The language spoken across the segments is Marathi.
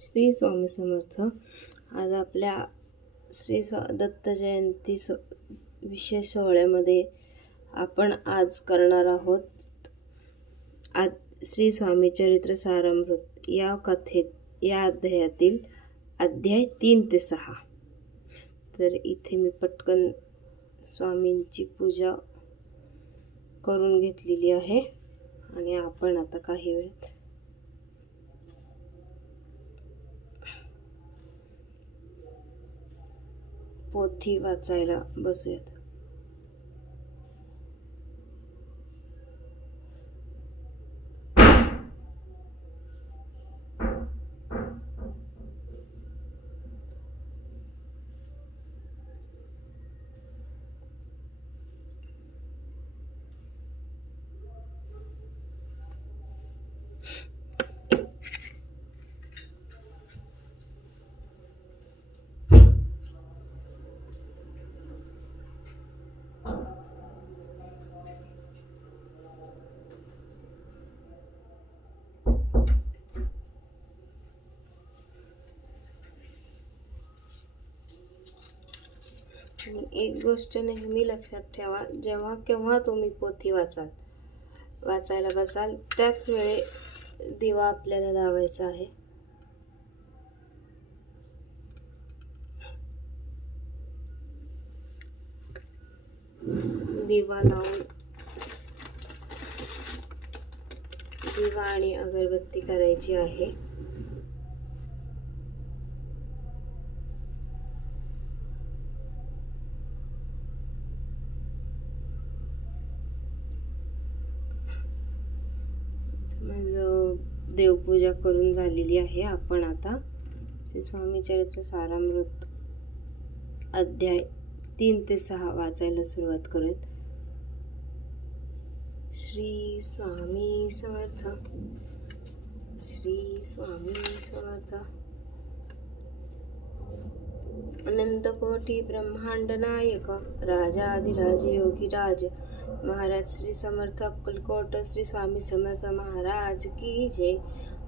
श्री स्वामी समर्थ। आज आपल्या दत्त जयंती विशेष सोहळ्यामध्ये आपण आज करणार आहोत आज श्री स्वामी चरित्र सारामृत या कथेत या अध्यायातील अध्याय 3 ते 6। तर इथे मी पटकन स्वामींची पूजा करून घेतलेली आहे आणि आपण आता काही वेळ पोथी वाचायला बसूयात। एक गोष्ट नेहमी लक्षात ठेवा, जेव्हा केव्हा तुम्ही पोथी वाचायला बसाल त्याच वेळी दिवा आपल्याला लावायचा आहे। दिवा लावून दिवा आणि अगरबत्ती करायची आहे। देवपूजा करून झालेली आहे। आपण आता श्री स्वामी चरित्र सारामृत अध्याय 3 ते 6 वाचायला सुरुवात करूयात। श्री स्वामी समर्थ। श्री स्वामी समर्थ। अनंत कोटी ब्रह्मांड नायक राजाधिराज योगीराज महाराज श्री समर्थ अक्कलकोट श्री स्वामी समर्थ महाराज की जय।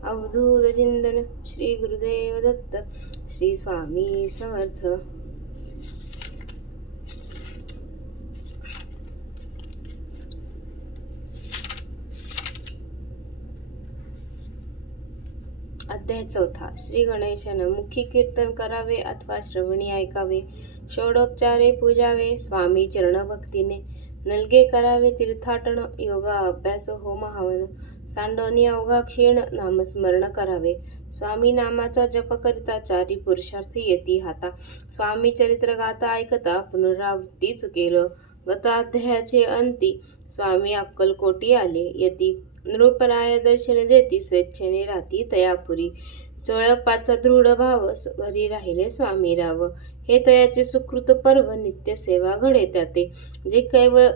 अवधूत चिंतन श्री गुरुदेव दत्त श्री स्वामी समर्थ। अध्याय 4। श्री गणेशानं मुखी कीर्तन करावे अथवा श्रवणी ऐकावे, षोडोपचारे पूजावे, स्वामी चरण भक्तीने नलगे करावे, तीर्थाटन योगा अभ्यास होम हवन, सांडोनी अवघा क्षीण नामस्मरण करावे, स्वामी नामाचा जप करिता चारी पुरुषार्थ येती हाता, स्वामी चरित्र गाता ऐकता पुनरावृत्ती चुकेल, गताध्यायाचे अंती स्वामी अक्कलकोटी आले यती, नृपराय दर्शन देती स्वेच्छेने राहती तयापुरी, चोळप्पाचा दृढ भाव घरी राहिले स्वामी राव, हे तयाचे सुकृत पर्व नित्य सेवा घडे त्याते, जे कैवळ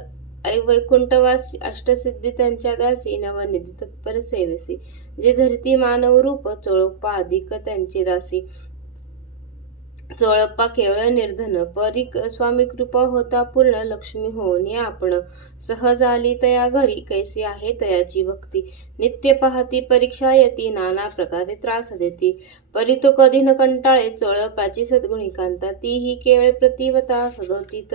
वैकुंठवासी अष्टसिद्धी त्यांच्या दासी नवनिधी तत्पर सेवेसी, जे धरती मानव रूप चोळप्पा अधिक त्यांचे दासी, चोळप्पा केवळ निर्धन परी स्वामी कृपा होता पूर्ण, लक्ष्मी होऊन आपण सहज आली तया घरी, कैसी आहे तयाची भक्ती, नित्य पाहती परीक्षा येती, नाना प्रकारे त्रास देती, परी तो कधी न कंटाळे, चोळप्पाची सद्गुणी कांता, तीही केवळ प्रतिवता सदोतीत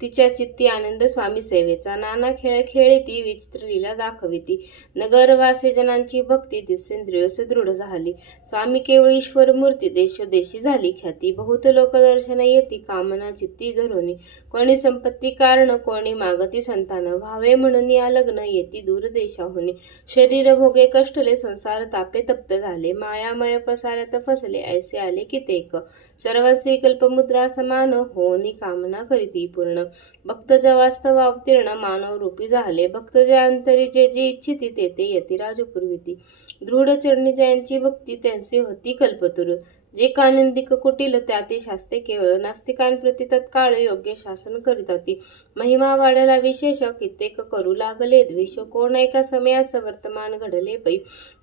तिच्या चित्ती आनंद स्वामी सेवेचा, नाना खेळ खेळीती विचित्र लीला दाखविती, नगरवासी जनांची भक्ती दिवसेंद्रिय सुदृढ झाली, स्वामी केवळ ईश्वर मूर्ती देशोदेशी झाली ख्याती, बहुत लोक दर्शन येती कामना चित्ती धरुनी, कोणी संपत्ती कारण कोणी मागती संतान, व्हावे म्हणून या लग्न येती दूर देशाहुनी, शरीर भोगे कष्टले संसार तापे तप्त झाले, मायामय पसाऱ्यात फसले ऐसे आले कितेक, सर्वस्वी कल्पमुद्रा समान होनी कामना करीती पूर्ण, भक्त ज वास्तव अवतीर्ण मानव रूपी झाले, भक्त जे अंतरी जे जी इच्छिती ते यती राजपुरविती, दृढ चरणी जयांची भक्ती त्यांची होती कल्पतुर, जे कानिंदिक कुटील त्याती शास्ते केवळ, नास्तिकांप्रती तत्काळ योग्य शासन करिताती, महिमा वाढला विशेष कित्येक करू लागले द्वेष, कोण एका समयास वर्तमान घडले पै,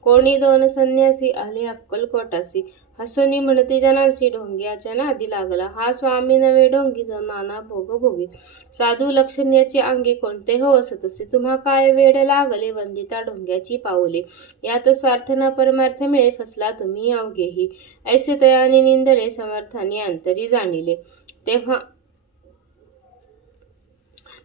कोणी दोन संन्यासी आले अक्कलकोटासी, हसोनी म्हणती जनांसी ढोंग्याच्या नादी लागला. हा स्वामी नवे ढोंगीचा नाना भोगभोगी. साधू लक्षणीयाची अंगी कोणते हो असतसे. तुम्हा काय वेड लागले वंदिता ढोंग्याची पाऊले. यात स्वार्थ ना परमार्थ मिळे फसला तुम्ही अवघेही. ऐसे तयाने निंदले समर्थाने अंतरी जाणिले.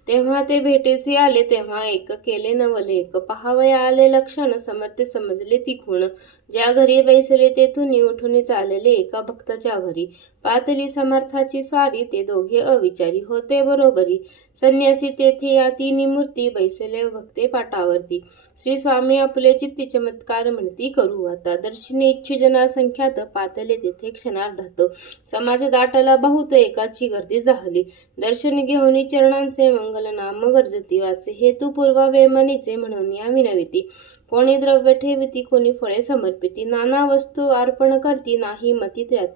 तेव्हा ते भेटीसी आले तेव्हा एक केले नवलेक. पहावया आले लक्षण समर्थे समजले ती खूण. ज्या घरी बैसले तेथून उठून चालले एका भक्ताच्या घरी. पातली समर्थाची स्वारी ते दोघे अविचारी होते बरोबरी. संन्यासी तेथे या तिन्ही मूर्ती बैसले भक्ते पाटावरती. श्री स्वामी आपले चित्ती चमत्कार म्हणती करू आता. दर्शने इच्छु जना संख्यात पातले तेथे क्षणार्धात. समाज दाटला बहुत एकाची गर्दी झाली. दर्शन घेऊन चरणांचे मंगल नाम गर्जती वाचे. हेतू पूर्वावे मनीचे म्हणून या विनविती. कोणी द्रव्य ठेविती कोणी फळे समर्पिती. नाना वस्तू अर्पण करती नाही मती त्यात.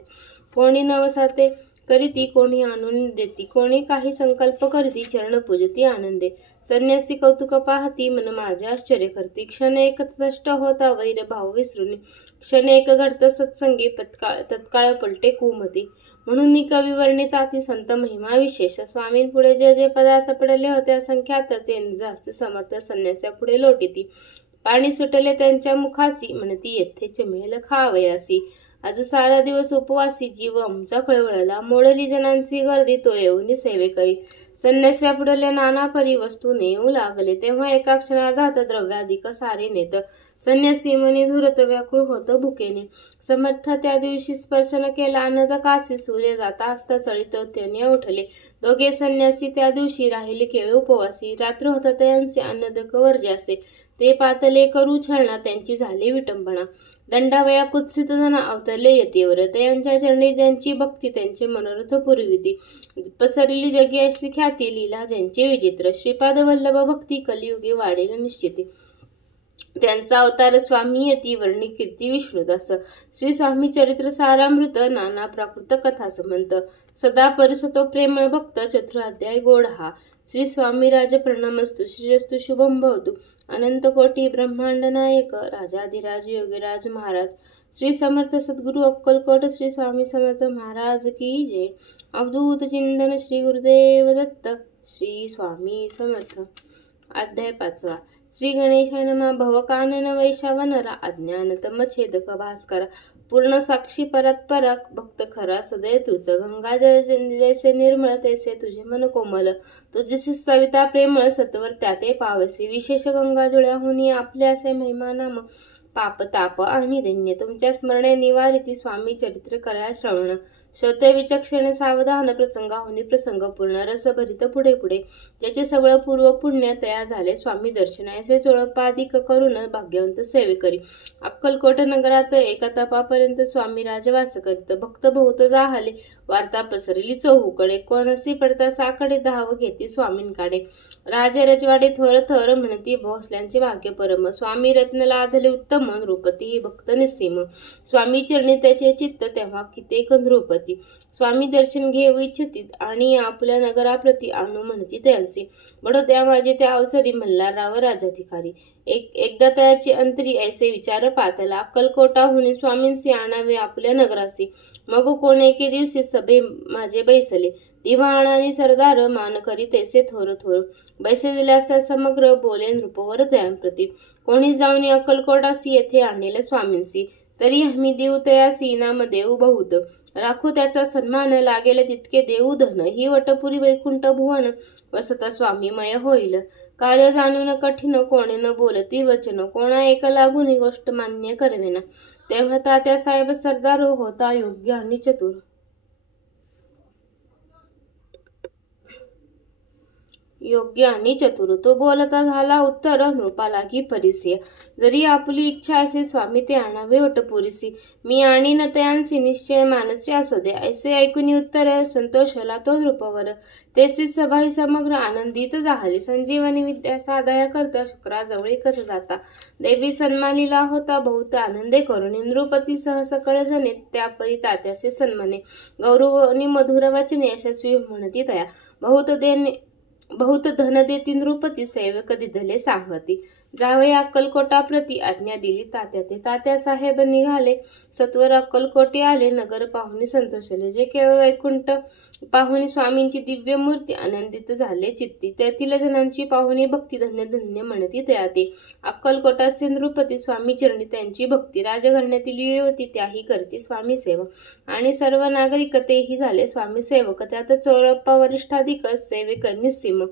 कोणी नवसाते करीती कोणी आणून देती. कोणी काही संकल्प करती चरण पूजती आनंदे. संन्यासी कौतुक पाहती मन माझे आश्चर्य करती. क्षण एक तटस्थ होता वैर भाव विसरून. क्षण एक घडत सत्संगी तत्काळ पलटे कुमती. म्हणून कवी वर्णिताती संत महिमा विशेष. स्वामींपुढे जे जे पदार्थ पडले होते असंख्यात ते जास्त समर्थ संन्यासा पुढे लोटीती. पाणी सुटले त्यांच्या मुखासी म्हणती येथेच मेल खावयासी. आज सारा दिवस उपवासी जीव आमचा कळवळला. मोडली जनांची गर्दी तो येऊन सेवे करी. संन्यासा पुढले नाना परी वस्तू नेऊ लागले. तेव्हा एका क्षणार्धात द्रव्याधिक सारे नेत. संन्यासी मनी झुरत व्याकुळ होत भुकेने. समर्थ त्या दिवशी स्पर्शन केला अनद कासी. सूर्य जाता असता चळित त्याने उठले. दोघे संन्यासी त्या दिवशी राहिले केळ उपवासी. रात्र होता त्यांचे अन्नदक वर्ज्यासे. ते पातले करू छळणा त्यांची झाली विटंबना. दंडावया कुत्सित जण अवतरले यतीवर. त्यांच्या चरणी ज्यांची भक्ती त्यांचे मनोरथ पुरविती. पसरली जगी अशी ख्याती लीला ज्यांचे विचित्र. श्रीपाद वल्लभ भक्ती कलियुगी वाढेल निश्चिती. त्यांचा अवतार स्वामी यती वर्णी कीर्ती विष्णुदास. श्री स्वामी चरित्र सारामृत नाना प्राकृत कथा समंत. सदा परिसतो प्रेमळ भक्त चतुराध्याय गोड हा. श्री स्वामी राज प्रणमस्तु. श्रीरस्तु शुभम भवतु. अनंत कोटी ब्रह्मांड नायक राजाधिराज योगीराज महाराज. श्री समर्थ सद्गुरु अक्कलकोट श्री स्वामी समर्थ महाराज की जय. अवधूत चिंतन श्री गुरुदेव दत्त. श्री स्वामी समर्थ. अध्याय 5. श्री गणेशाय नमः. भवकानन वैशावनरा अज्ञान तमछेदक भास्करा. पूर्ण साक्षी परात्परा भक्त खरा सदय तुझ. गंगा जैसे निर्मळ तैसे तुझे मन कोमल. तुझसे सविता प्रेमळ सत्वर त्याते पावसे. विशेष गंगा जुळ्याहुनी आपल्या असे महिमा नाम. पाप ताप आणि दैन्य तुमच्या स्मरणे निवारिती. स्वामी चरित्र करा श्रवण. श्रोते विचक्षणे सावधान. प्रसंगाहुनी प्रसंग पूर्ण. रसभरित पुढे पुढे. ज्याचे सगळं पूर्व पुण्य तयार झाले स्वामी दर्शन. ऐसे चोळपादिक करून भाग्यवंत सेवे करी. अक्कलकोट नगरात एका तपापर्यंत स्वामी राजवास करीत. भक्त बहुत जाहले. वार्ता पसरली चहूकडे. कोणसी पडता साकडे धाव घेती स्वामींकडे. राजे रजवाडे थोर थोर म्हणती भोसल्यांचे भाग्य परम. स्वामी रत्न लाधले उत्तम. नृपती भक्त निस्सीम. स्वामी चरणी त्याचे चित्त तेव्हा कितेक नृपती. स्वामी दर्शन घेऊ इच्छित आणि आपल्या नगराप्रती आणू म्हणती त्यांसी. बडोद्या माझे त्या अवसरी मल्हारराव राजाधिकारी. एकदा त्याची अंतरी ऐसे विचार पातला. अक्कलकोटाहुनी स्वामींसी आणावे आपल्या नगरासी. मग कोण एके दिवशी सभे माझे बैसले. दिवाण आणि सरदार मान करी तैसे थोर थोर. बैसे दिले असता समग्र बोले नृपवर त्यांप्रती. कोणी जाऊन अक्कलकोटासी येथे आणले स्वामींसी. तरी आम्ही देऊ तयासी नाम देऊ बहुत. राखू त्याचा सन्मान लागेल तितके देऊ धन. ही वटपुरी वैकुंठ भुवन वसता स्वामीमय होईल. कार्य जाणून कठीण कोणी न बोलती वचन. कोणा एक लागून गोष्ट मान्य करवेना. तेव्हा तात्या साहेब सरदार होता योग्य आणि चतुर. तो बोलता झाला उत्तर नृपाला की परिसे. जरी आपली इच्छा असे स्वामी ते आणावे वटपुरीसी. मी आणीन त्यांसी निश्चय मानसी असू दे. ऐसे ऐकून उत्तर संतोष होला तो नृपवर. तेसीच सभाही समग्र आनंदित झाली. संजीवनी विद्या साधया करता शुक्राजवळ एकच जाता. देवी सन्मानिला होता बहुत आनंदे करून. नृपती सह सकळ जणे त्यापरी तात्याचे सन्माने. गौरव आणि मधुर वचने यशस्वी म्हणती तया. बहुत धन देती नृपती सेवक दिधले सांगती. जावई अक्कलकोटा प्रति आज्ञा दिली तात्या ते तात्यासाहेब निघाले सत्वर अक्कलकोटे आले नगर पाहुणी संतोषले जे केवळ वैकुंठ पाहुणी स्वामींची दिव्य मूर्ती आनंदित झाले चित्ती त्यातील जनांची पाहुणी भक्ती धन्य धन्य म्हणती त्याते अक्कलकोटाचे नृपती स्वामी चरणी त्यांची भक्ती राजघराण्यातील युवती त्याही करती स्वामी सेवा आणि सर्व नागरिक तेही झाले स्वामी सेवक त्यात चोरप्पा वरिष्ठाधिक सेवेक निस्सीम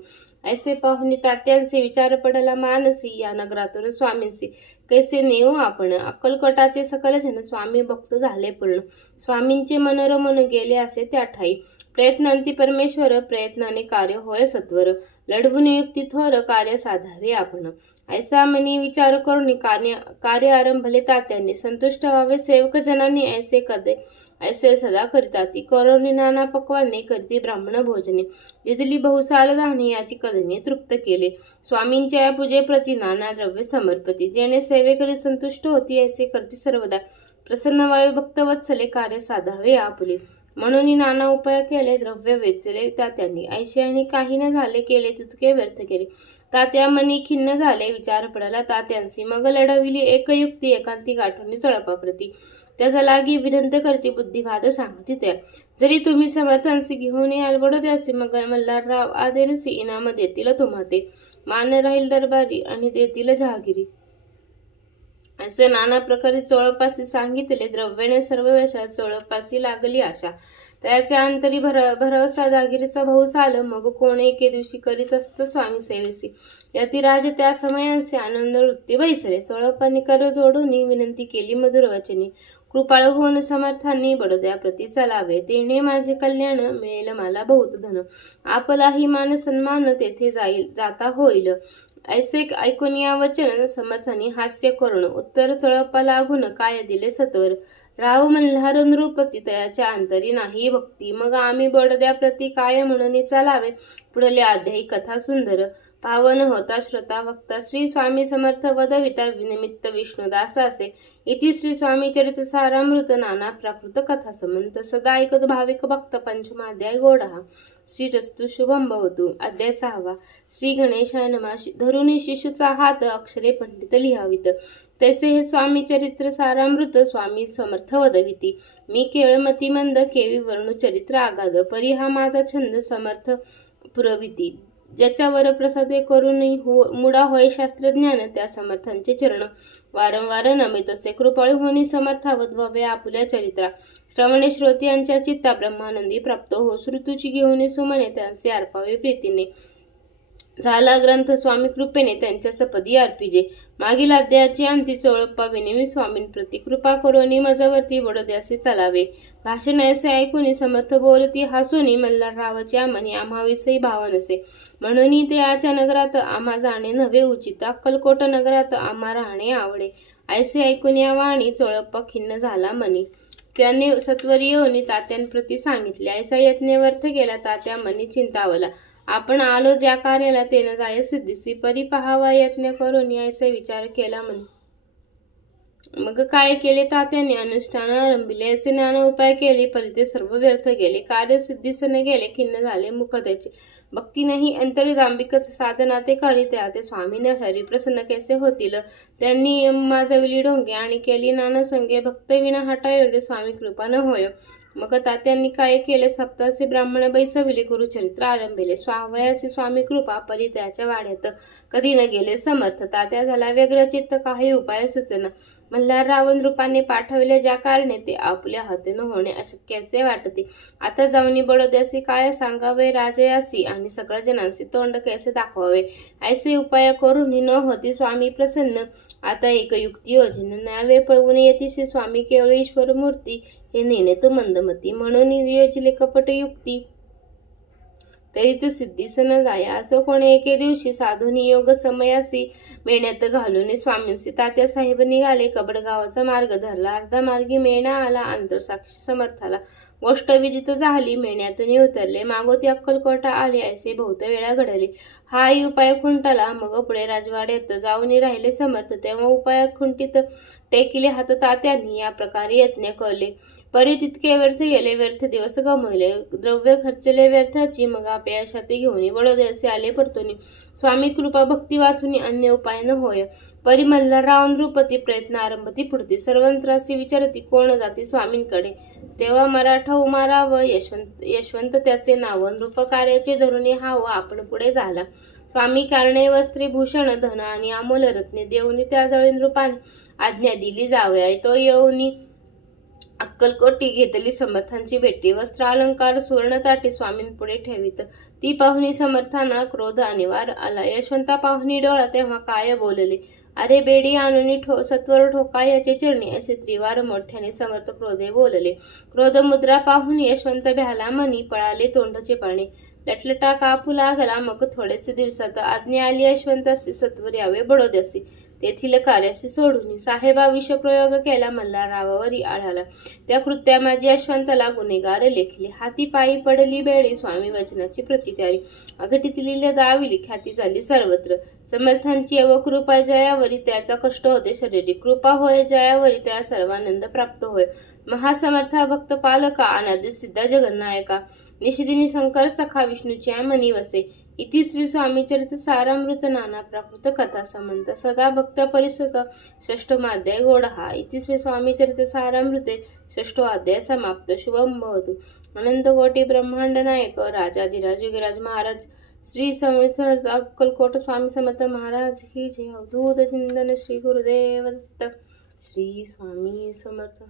ऐसे पाहुणे तात्यांचे विचार पडला मानसी या नगरातून स्वामींसी कैसे नेऊ आपण अक्कलकोटाचे सकल जन स्वामी भक्त झाले पूर्ण स्वामींचे मनोरमन गेले असे त्या ठाई प्रयत्नांती परमेश्वर प्रयत्नाने कार्य होय सत्वर लढवून युक्ती थोर कार्य साधावे आपण ऐसा मनी विचार करून कार्य आरंभले तात्यांनी संतुष्ट व्हावे सेवक जनांनी ऐसे कदे ऐसे सदा करिताती करोनी नाना पक्वाने करती ब्राह्मण भोजने दिदली बहुसाल धान्य याची कदने तृप्त केले स्वामींच्या पूजे प्रति नाना द्रव्य समर्पती जेणे सेवेकरी संतुष्ट होती ऐसे करती सर्वदा प्रसन्न व्हावे भक्तवत्सले कार्य साधावे आपुले म्हणून नाना उपाय केले द्रव्य वेचले तात्यांनी ऐशाने काही न झाले केले तितके व्यर्थ केले तात्या मनी खिन्न झाले विचार पडला तात्यांसी मग लढविली एक युक्ती एकांती गाठवणी चळपाप्रती त्याचा लागी विनंत करती बुद्धिवाद सांगती त्या जरी तुम्ही समर्थांशी घेऊन याल बडोद्यासी मग मल्हारराव आदेरसी इनाम देतील तुम्हा ते मान राहील दरबारी आणि देतील जहागिरी असे नाना प्रकारे चोळपासी सांगितले द्रव्याने सर्व वेशात चोळपासी लागली आशा त्याच्या अंतरी भरवसा जागिरीचा भाऊस आलं मग कोण एके दिवशी करीत असत स्वामी सेवेसी यतिराज त्या समयांचे आनंद वृत्ती बैसले चोळपांनी कर जोडून विनंती केली मधुर वचनी कृपाळ होऊन समर्थांनी बडोद्या प्रती चलावे तेणे माझे कल्याण मिळेल मला बहुत धन आपलाही मान सन्मान तेथे जाईल जाता होईल ऐसे ऐकून या वचन समर्थांनी हास्य करून उत्तर चळप्पा लागून काय दिले सत्वर राव मल्हार नृपती तयाच्या अंतरी नाही भक्ती मग आम्ही बडोद्या प्रती काय म्हणून चालावे पुढले अध्यायी कथा सुंदर पावन होता श्रोता वक्ता श्री स्वामी समर्थ वदविता निमित्त विष्णुदास असे इति श्री स्वामी चरित्र सारामृत नाना प्राकृत कथा समंत सदा ऐकत भाविक भक्त पंचमाध्याय गोडा श्रीरस्तु शुभम भवतु अध्याय 6 श्री गणेशाय नमः धरुणी शिशूचा हात अक्षरे पंडित लिहावीत तैसे हे स्वामी चरित्र सारामृत स्वामी समर्थ वदविती मी केळमती मंद केवी वर्णु चरित्र आगाध परी हा माझा छंद समर्थ पुरविती ज्याच्यावर प्रसादे करून मुडा होय शास्त्रज्ञान त्या समर्थांचे चरण वारंवार नमित असे कृपाळू होणी समर्थावत व्हावे आपुल्या चरित्रा श्रवणे श्रोत्यांच्या चित्ता ब्रह्मानंदी प्राप्त हो श्रुतूची घेऊन सुमने त्यांचे अर्पावे प्रीतीने झाला ग्रंथ स्वामी कृपेने त्यांच्या सपदी अर्पिजे मागील अध्यायाची अंती चोळप्पा विनेमी स्वामींप्रती कृपा करोनी मजवरती बडोद्यासी चलावे भाषण ऐसे ऐकून समर्थ बोलती हसूनी मल्हाररावाच्या मनी आम्हाविषयी भाव नसे म्हणून ते आच्या नगरात आम्हा जाणे नव्हे उचित अक्कलकोट नगरात आम्हा राहणे आवडे ऐसे ऐकून या वाणी चोळप्पा खिन्न झाला मनी त्यांनी सत्वरी येऊन तात्यांप्रती सांगितले ऐसा यत्न व्यर्थ केला तात्या मनी चिंतावला आपण आलो ज्या कार्याला तेन जाय सिद्धीसी परी पहावा यत्न करून यायचा विचार केला म्हणे मग काय केले तात्याने अनुष्ठान आरंभिले असे नाना उपाय केले परी ते सर्व व्यर्थ गेले कार्य सिद्धीस न गेले खिन्न झाले मुख त्याचे भक्ती नाही अंतरी दांभिक साधना ते करीत ते स्वामीने हरी प्रसन्न कैसे होतील त्यांनी माझविली डोंगे आणि केली नाना संगे भक्त विना हटा योग्य स्वामी कृपा न होय मग तात्यांनी काय केले सप्ताचे ब्राह्मण बैसविले गुरुचरित्र आरंभिले स्वावयासी स्वामी कृपा परी त्याच्या वाड्यात कधी न गेले समर्थ तात्या झाला व्यग्रचित्त काही उपाय सुचना मल्हारराव रूपाने पाठवले ज्या कारणे ते आपल्या हातून होणे अशक्याचे वाटते आता जाऊनी बडोद्यासी काय सांगावे राजयासी आणि सगळ्या जनांचे तोंड कैसे दाखवावे ऐसे उपाय करून न होती स्वामी प्रसन्न आता एक युक्ती योजना न्यावे पळवून येतीशी स्वामी केवळ ईश्वर मूर्ती हे नेणे तो मंदमती म्हणून योजले कपट युक्ती तरी ते सिद्धीस न जाया असो कोणी एके दिवशी साधूनी योग समयासी मेण्यात घालून स्वामींसी तात्या साहेब निघाले कबड गावाचा मार्ग धरला अर्धा मार्गी मेणा आला आंतरसाक्षी समर्थाला गोष्ट विदित झाली, मेण्यातून उतरले, मागोती अक्कलकोटा आले, असे बहुत वेळा घडले. हाही उपाय खुंटला. मग पुढे राजवाड्यात जाऊन राहिले समर्थ. तेव्हा उपाय खुंटीत टेकिले हात तात्यांनी. या प्रकारे यत्न कळले, परी तितके व्यर्थ गेले, व्यर्थ दिवस गमवले, द्रव्य खर्चले व्यर्थाची. मग अपयशात घेऊन बडोदे आले परतुनी. स्वामी कृपा भक्ती वाचून अन्य उपाय न होय. परी मल्हारराव नृपती प्रयत्न आरंभती पुढती. सर्वंत्रासी विचारती, कोण जाती स्वामींकडे. तेव्हा मराठा उमारा व यशवंत त्याचे नाव. नृप कार्याचे धरून हाव आपण पुढे झाला. स्वामी कारणे वस्त्रे भूषण धन आणि अमोल रत्ने देऊनी त्याजवळ नृपाने आज्ञा दिली जावया. तो येऊनी अक्कलकोटी घेतली समर्थांची भेटी. वस्त्र अलंकार सुवर्ण ताटी स्वामींपुढे ठेवीत. ती पाहुणी समर्थांना क्रोध अनिवार्य आला. यशवंता पाहुणी डोळा तेव्हा काय बोलले, अरे बेडी आणून सत्वर ठोका याचे चरणी, असे त्रिवार मोठ्याने समर्थ क्रोधे बोलले. क्रोध मुद्रा पाहून यशवंत भ्याला मनी, पळाले तोंडचे पाणी, लटलटा कापू लागला. मग थोडेच दिवसात आज्ञा आली यशवंतासी, सत्वर यावे बडोद्यासी. तेथील कार्याशी सोडून साहेबा विषप्रयोग केला, मल्हाररावावरी आळाला. त्या कृत्या माझी यशवंताला गुन्हेगार लेखले. हाती पायी पडली बेडी, स्वामी वचनाची प्रचिती आली. अघटितली दाविली, ख्याती झाली सर्वत्र. समर्थांची अव कृपा जयावरी, त्याचा कष्ट होते शरीरी. कृपा होय जयावरी, त्या सर्वानंद प्राप्त होय. महासमर्था भक्त पालका, अनादि सिद्धा जगन्नायका. निशिदिनी शंकर सखा, विष्णूच्या मनी वसे. इति श्री स्वामी चरित सारामृत, नाना प्राकृत कथा समंत. सदा भक्त परिसुत, षष्ठमाध्याय गोडहा. इति श्री स्वामी चरित सारामृते, षष्ठो अध्याय समाप्त. शुभम भवतु. अनंत कोटी ब्रह्मांड नायक, राजाधिराज योगीराज महाराज श्री समर्थ अक्कलकोट स्वामी समर्थ महाराज की जय. अवधूत चिंतन श्री गुरुदेव दत्त. श्री स्वामी समर्थ.